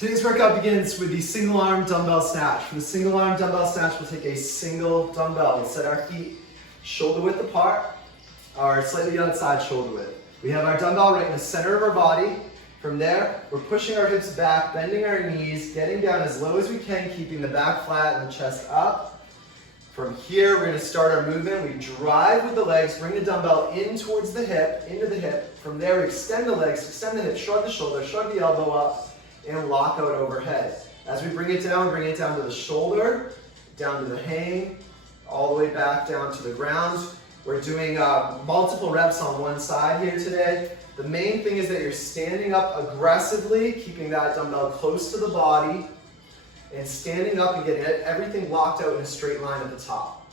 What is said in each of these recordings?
Today's workout begins with the single arm dumbbell snatch. For the single arm dumbbell snatch, we'll take a single dumbbell. We'll set our feet shoulder width apart, or slightly outside shoulder width. We have our dumbbell right in the center of our body. From there, we're pushing our hips back, bending our knees, getting down as low as we can, keeping the back flat and the chest up. From here, we're going to start our movement. We drive with the legs, bring the dumbbell in towards the hip, into the hip. From there, we extend the legs, extend the hip, shrug the shoulder, shrug the elbow up, and lock out overhead. As we bring it down to the shoulder, down to the hang, all the way back down to the ground. We're doing multiple reps on one side here today. The main thing is that you're standing up aggressively, keeping that dumbbell close to the body, and standing up and getting everything locked out in a straight line at the top.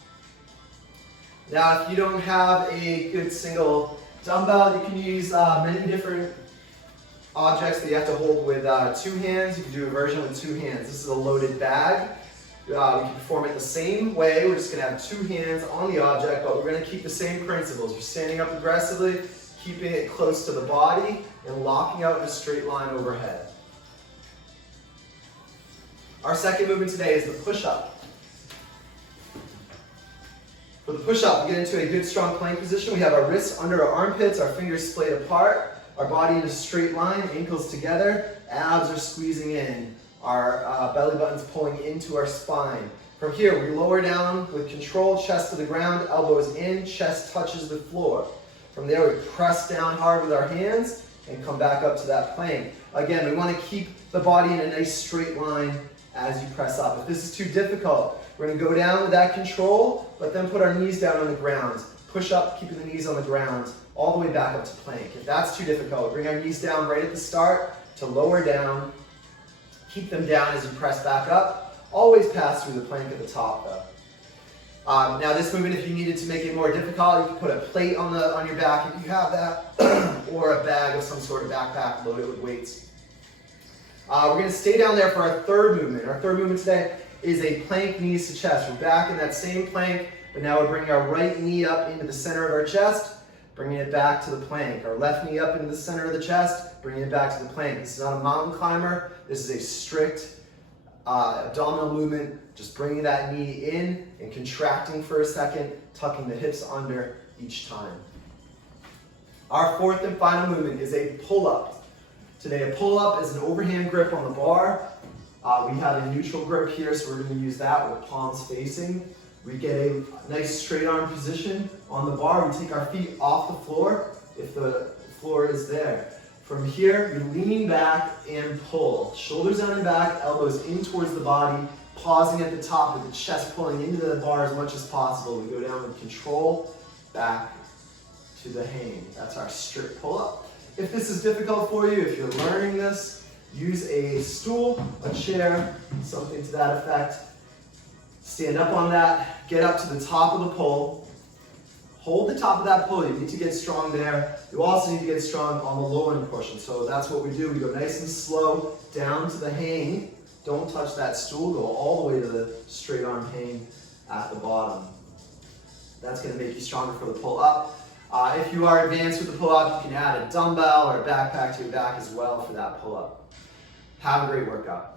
Now, if you don't have a good single dumbbell, you can use many different objects that you have to hold with two hands. You can do a version with two hands. This is a loaded bag. We can perform it the same way. We're just going to have two hands on the object, but we're going to keep the same principles. We're standing up aggressively, keeping it close to the body, and locking out in a straight line overhead. Our second movement today is the push-up. For the push-up, we get into a good strong plank position. We have our wrists under our armpits, our fingers splayed apart, our body in a straight line, ankles together, abs are squeezing in, our belly button's pulling into our spine. From here, we lower down with control, chest to the ground, elbows in, chest touches the floor. From there, we press down hard with our hands and come back up to that plank. Again, we want to keep the body in a nice straight line as you press up. If this is too difficult, we're going to go down with that control, but then put our knees down on the ground. Push up, keeping the knees on the ground, all the way back up to plank. If that's too difficult, bring our knees down right at the start to lower down. Keep them down as you press back up. Always pass through the plank at the top though. Now this movement, if you needed to make it more difficult, you can put a plate on your back if you have that, or a bag of some sort of backpack loaded with weights. We're going to stay down there for our third movement. Our third movement today is a plank knees to chest. We're back in that same plank, but now we're bringing our right knee up into the center of our chest, bringing it back to the plank. Our left knee up into the center of the chest, bringing it back to the plank. This is not a mountain climber. This is a strict abdominal movement, just bringing that knee in and contracting for a second, tucking the hips under each time. Our fourth and final movement is a pull-up. Today, a pull-up is an overhand grip on the bar. We have a neutral grip here, so we're going to use that with palms facing. We get a nice straight arm position on the bar. We take our feet off the floor if the floor is there. From here, we lean back and pull. Shoulders down and back, elbows in towards the body, pausing at the top with the chest pulling into the bar as much as possible. We go down with control, back to the hang. That's our strict pull-up. If this is difficult for you, if you're learning this, use a stool, a chair, something to that effect. Stand up on that, get up to the top of the pole. Hold the top of that pull. You need to get strong there. You also need to get strong on the low end portion. So that's what we do. We go nice and slow down to the hang. Don't touch that stool. Go all the way to the straight arm hang at the bottom. That's going to make you stronger for the pull up. If you are advanced with the pull up, you can add a dumbbell or a backpack to your back as well for that pull up. Have a great workout.